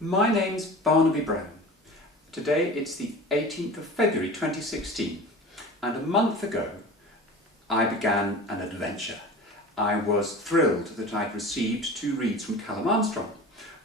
My name's Barnaby Brown. Today it's the 18th of February 2016 and a month ago I began an adventure. I was thrilled that I'd received 2 reads from Callum Armstrong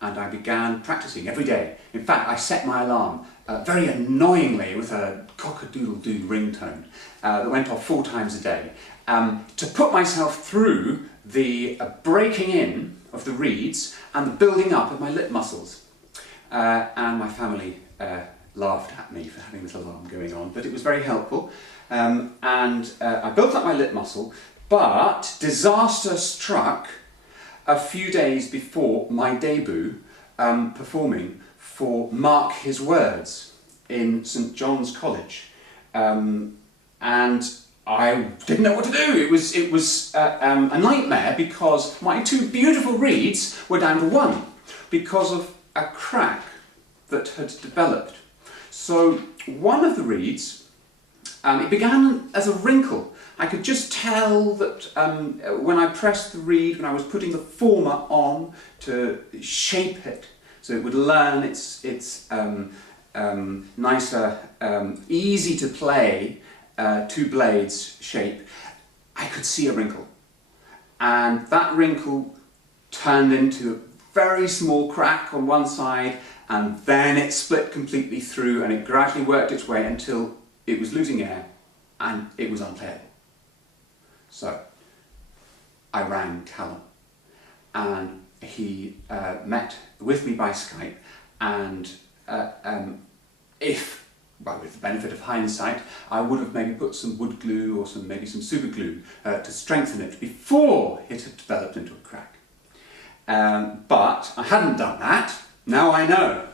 and I began practising every day. In fact, I set my alarm very annoyingly with a cock-a-doodle-doo ringtone that went off 4 times a day to put myself through the breaking in of the reeds and the building up of my lip muscles. And my family laughed at me for having this alarm going on, but it was very helpful. I built up my lip muscle, but disaster struck a few days before my debut performing for Mark His Words in St John's College. And I didn't know what to do. It was a nightmare because my 2 beautiful reeds were down to 1 because of a crack that had developed. So one of the reeds, it began as a wrinkle. I could just tell that when I pressed the reed, when I was putting the former on to shape it so it would learn its nicer, easy to play 2 blades shape, I could see a wrinkle. And that wrinkle turned into a very small crack on one side, and then it split completely through, and it gradually worked its way until it was losing air and it was unplayable. So I rang Callum and he met with me by Skype, and with the benefit of hindsight, I would have maybe put some wood glue or maybe some super glue to strengthen it before it had developed into a crack. But I hadn't done that, now I know.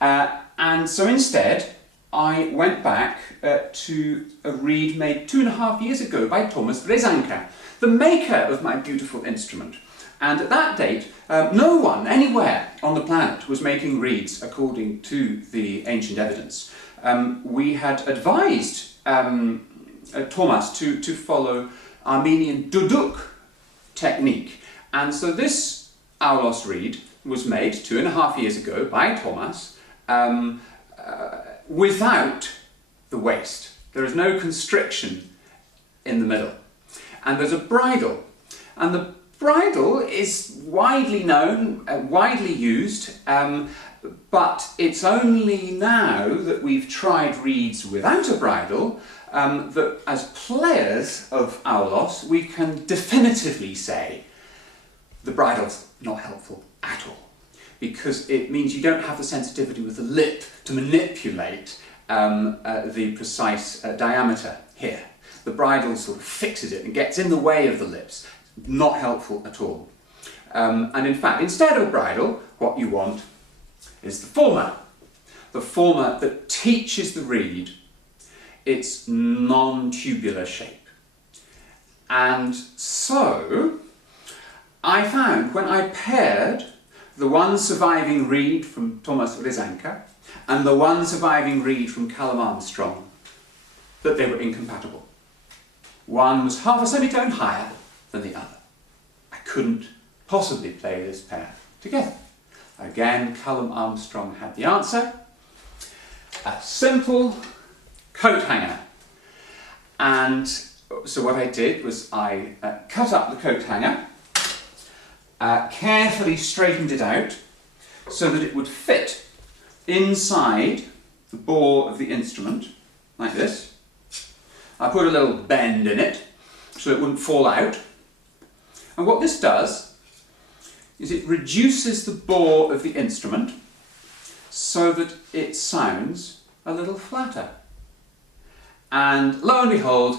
And so instead I went back to a reed made 2.5 years ago by Thomas Bresanka, the maker of my beautiful instrument. And at that date, no one anywhere on the planet was making reeds according to the ancient evidence. We had advised Thomas to follow Armenian duduk technique. And so this Aulos reed was made 2.5 years ago by Thomas without the waist. There is no constriction in the middle. And there's a bridle. And the bridle is widely known, widely used, but it's only now that we've tried reeds without a bridle that as players of Aulos we can definitively say the bridle's not helpful at all, because it means you don't have the sensitivity with the lip to manipulate the precise diameter here. The bridle sort of fixes it and gets in the way of the lips. Not helpful at all. And in fact, instead of a bridle, what you want is the former that teaches the reed its non-tubular shape. And so I found when I paired the one surviving reed from Thomas Bresanka and the one surviving reed from Callum Armstrong that they were incompatible. One was half a semitone higher than the other. I couldn't possibly play this pair together. Again, Callum Armstrong had the answer. A simple coat hanger. And so what I did was I cut up the coat hanger, carefully straightened it out so that it would fit inside the bore of the instrument, like this. I put a little bend in it so it wouldn't fall out. And what this does is it reduces the bore of the instrument so that it sounds a little flatter. And lo and behold,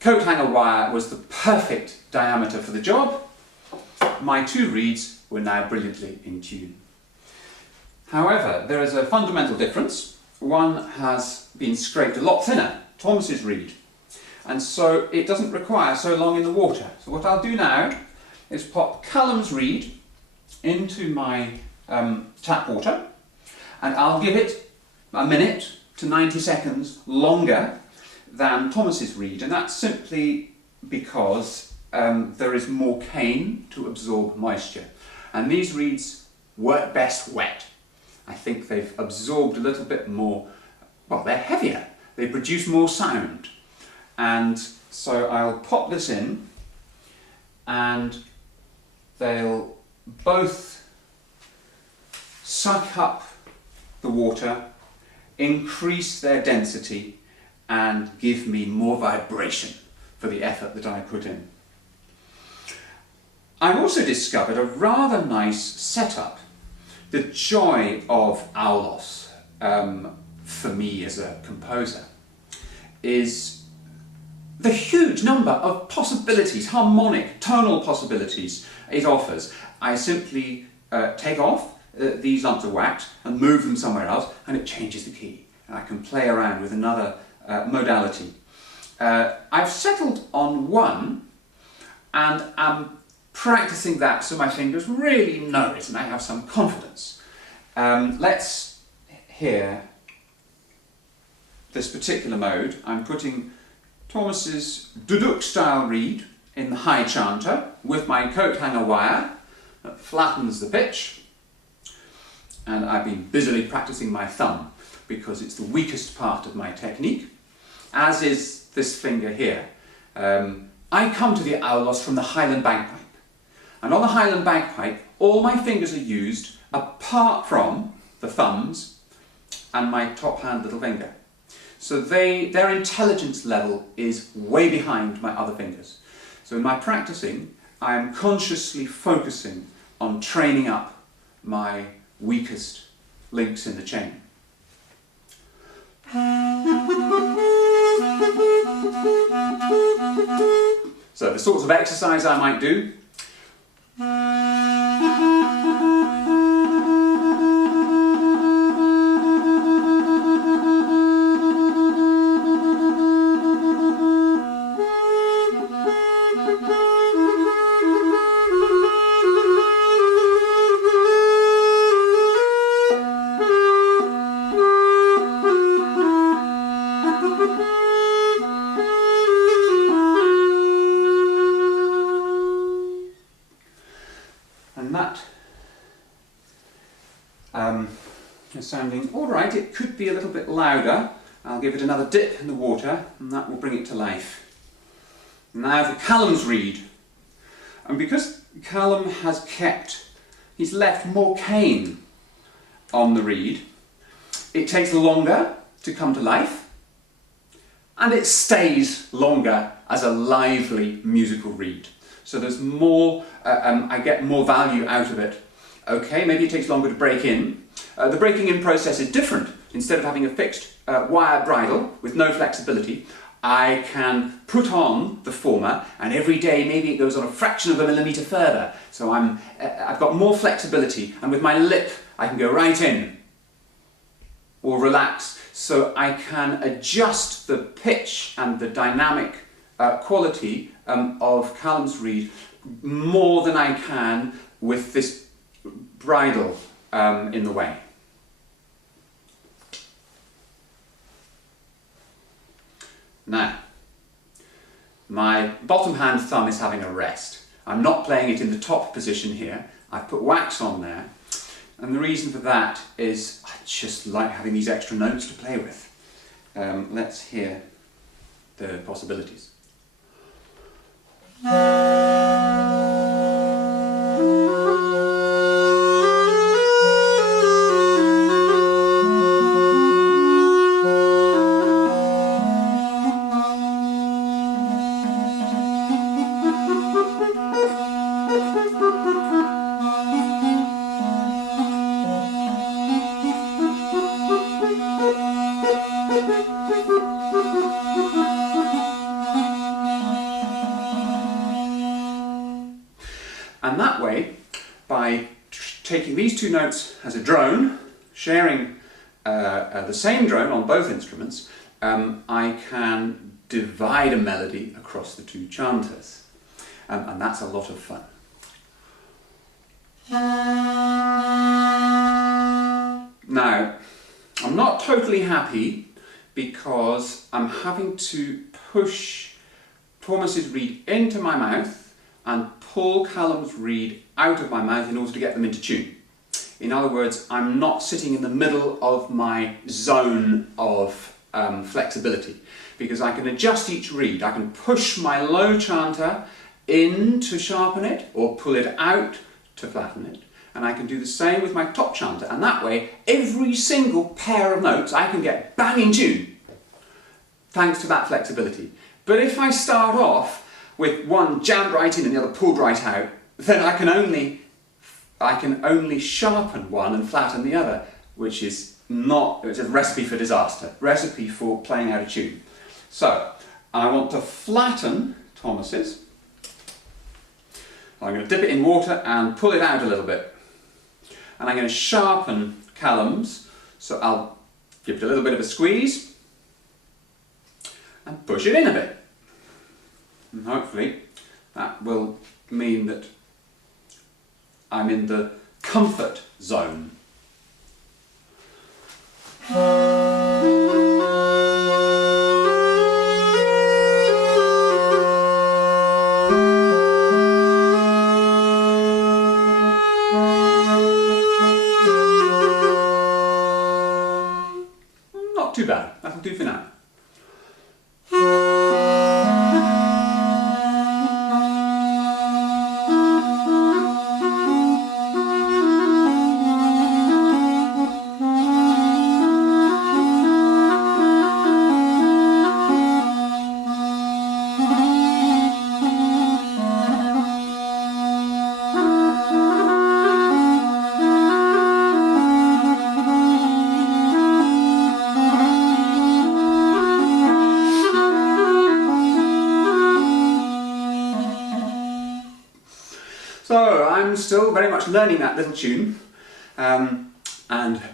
coat hanger wire was the perfect diameter for the job. My 2 reeds were now brilliantly in tune. However, there is a fundamental difference. One has been scraped a lot thinner, Thomas's reed, and so it doesn't require so long in the water. So what I'll do now is pop Callum's reed into my tap water, and I'll give it a minute to 90 seconds longer than Thomas's reed, and that's simply because there is more cane to absorb moisture, and these reeds work best wet. I think they've absorbed a little bit more, well, they're heavier, they produce more sound. And so I'll pop this in and they'll both suck up the water, increase their density and give me more vibration for the effort that I put in. I've also discovered a rather nice setup. The joy of Aulos, for me as a composer, is the huge number of possibilities, harmonic, tonal possibilities it offers. I simply take off these lumps of wax and move them somewhere else and it changes the key. And I can play around with another modality. I've settled on one and am practicing that so my fingers really know it and I have some confidence. Let's hear this particular mode. I'm putting Thomas's duduk style reed in the high chanter with my coat hanger wire that flattens the pitch, and I've been busily practicing my thumb because it's the weakest part of my technique, as is this finger here. I come to the Aulos from the Highland bagpipe, and on the Highland bagpipe all my fingers are used apart from the thumbs and my top hand little finger. So their intelligence level is way behind my other fingers. So in my practicing, I am consciously focusing on training up my weakest links in the chain. So the sorts of exercise I might do. And that is sounding all right. It could be a little bit louder. I'll give it another dip in the water and that will bring it to life. Now for Callum's reed. And because Callum he's left more cane on the reed, it takes longer to come to life and it stays longer as a lively musical reed. So there's more, I get more value out of it. Okay, maybe it takes longer to break in. The breaking in process is different. Instead of having a fixed wire bridle with no flexibility, I can put on the former and every day maybe it goes on a fraction of a millimetre further. So I've got more flexibility and with my lip I can go right in or relax. So I can adjust the pitch and the dynamic quality of Callum's reed more than I can with this bridle in the way. Now, my bottom hand thumb is having a rest. I'm not playing it in the top position here. I've put wax on there, and the reason for that is I just like having these extra notes to play with. Let's hear the possibilities. And that way, by taking these two notes as a drone, sharing the same drone on both instruments, I can divide a melody across the two chanters. And that's a lot of fun. Now, I'm not totally happy because I'm having to push Thomas's reed into my mouth and pull Callum's reed out of my mouth in order to get them into tune. In other words, I'm not sitting in the middle of my zone of flexibility, because I can adjust each reed. I can push my low chanter in to sharpen it, or pull it out to flatten it. And I can do the same with my top chanter, and that way every single pair of notes I can get bang in tune, thanks to that flexibility. But if I start off with one jammed right in and the other pulled right out, then I can only sharpen one and flatten the other, which is it's a recipe for disaster, recipe for playing out of tune. So I want to flatten Thomas's. I'm going to dip it in water and pull it out a little bit. And I'm going to sharpen Callum's, so I'll give it a little bit of a squeeze and push it in a bit. And hopefully that will mean that I'm in the comfort zone. Not too bad, that'll do for now. So I'm still very much learning that little tune and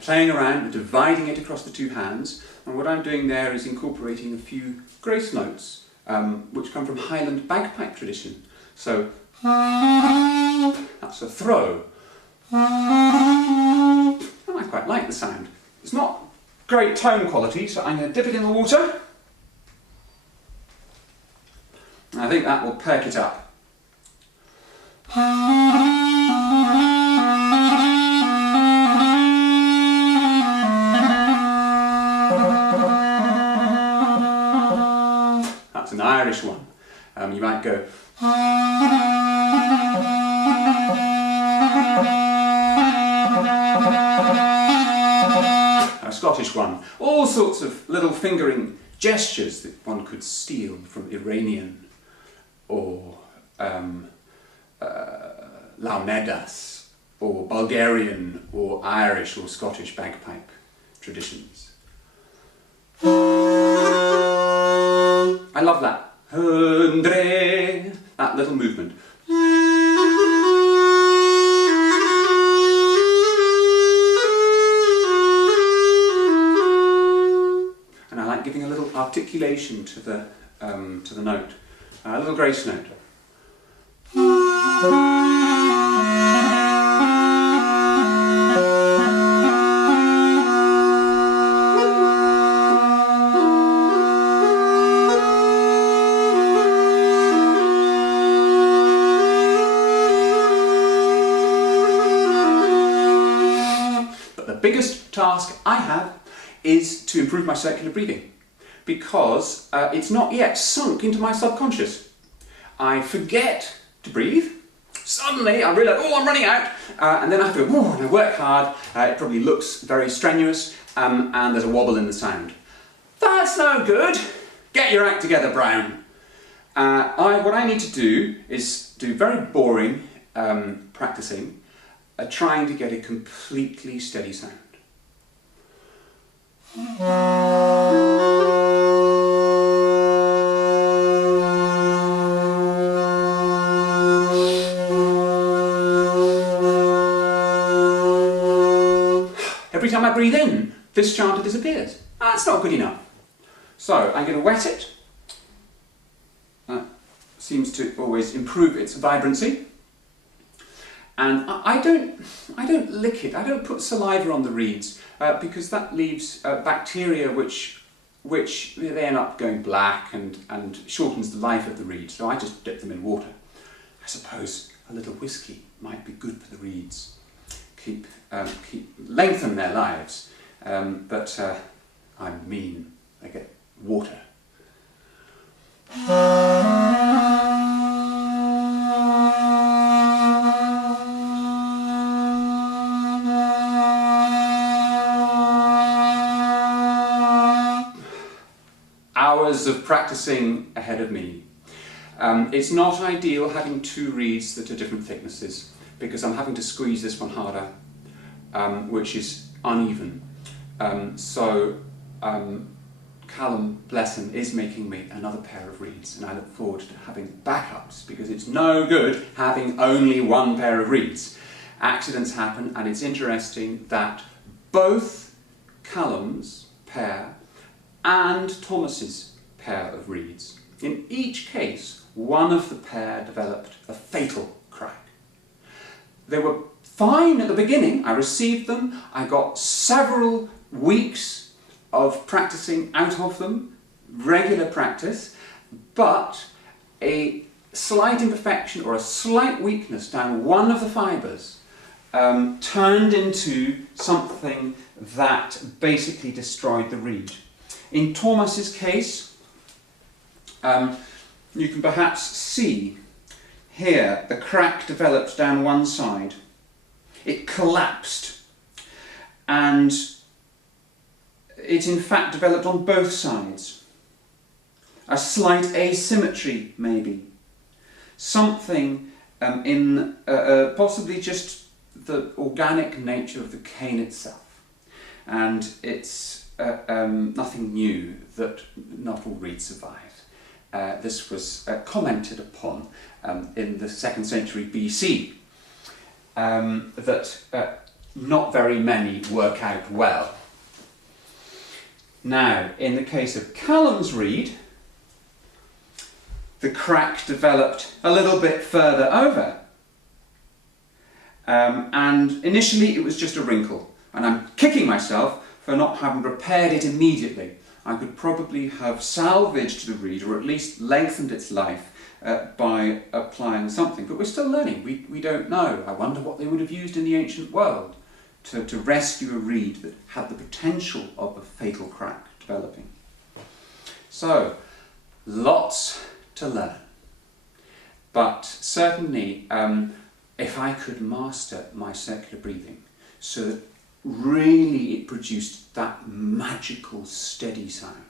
playing around, dividing it across the two hands. And what I'm doing there is incorporating a few grace notes which come from Highland bagpipe tradition. So that's a throw. And I quite like the sound. It's not great tone quality, so I'm going to dip it in the water. And I think that will perk it up. That's an Irish one. You might go. A Scottish one. All sorts of little fingering gestures that one could steal from Iranian or Launedas, or Bulgarian, or Irish, or Scottish bagpipe traditions. I love that. That little movement. And I like giving a little articulation to the note, a little grace note. Biggest task I have is to improve my circular breathing, because it's not yet sunk into my subconscious. I forget to breathe. Suddenly I realise, oh, I'm running out, and then I have to go, and I work hard. It probably looks very strenuous, and there's a wobble in the sound. That's no good. Get your act together, Brown. What I need to do is do very boring practicing, trying to get a completely steady sound. Every time I breathe in, this chanter disappears. That's not good enough. So I'm going to wet it. That seems to always improve its vibrancy. And I don't lick it. I don't put saliva on the reeds because that leaves bacteria which they end up going black and shortens the life of the reed. So I just dip them in water. I suppose a little whiskey might be good for the reeds. lengthen their lives, but I'm mean. They get water. Hours of practicing ahead of me. It's not ideal having two reeds that are different thicknesses, because I'm having to squeeze this one harder, which is uneven. Callum, bless him, is making me another pair of reeds, and I look forward to having backups, because it's no good having only one pair of reeds. Accidents happen, and it's interesting that both Callum's pair and Thomas's pair of reeds, in each case, one of the pair developed a fatal crack. They were fine at the beginning. I received them. I got several weeks of practicing out of them, regular practice, but a slight imperfection or a slight weakness down one of the fibres turned into something that basically destroyed the reed. In Thomas's case, you can perhaps see here the crack developed down one side. It collapsed, and it in fact developed on both sides. A slight asymmetry, maybe. Something in possibly just the organic nature of the cane itself. And it's nothing new that not all reeds survive. This was commented upon in the 2nd century BC, that not very many work out well. Now, in the case of Callum's reed, the crack developed a little bit further over. And initially it was just a wrinkle, and I'm kicking myself for not having repaired it immediately. I could probably have salvaged the reed, or at least lengthened its life by applying something, but we're still learning. We don't know. I wonder what they would have used in the ancient world to rescue a reed that had the potential of a fatal crack developing. So, lots to learn. But certainly, if I could master my circular breathing so that really it produced that magical steady sound,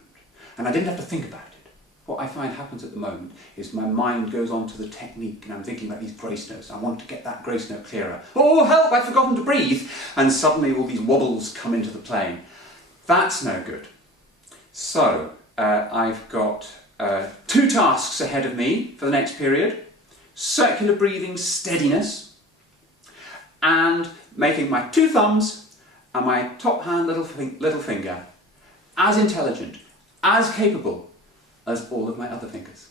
and I didn't have to think about it. What I find happens at the moment is my mind goes on to the technique, and I'm thinking about these grace notes. I want to get that grace note clearer. Oh help, I've forgotten to breathe! And suddenly all these wobbles come into the playing. That's no good. So I've got 2 tasks ahead of me for the next period. Circular breathing steadiness, and making my 2 thumbs and my top hand little finger as intelligent, as capable as all of my other fingers.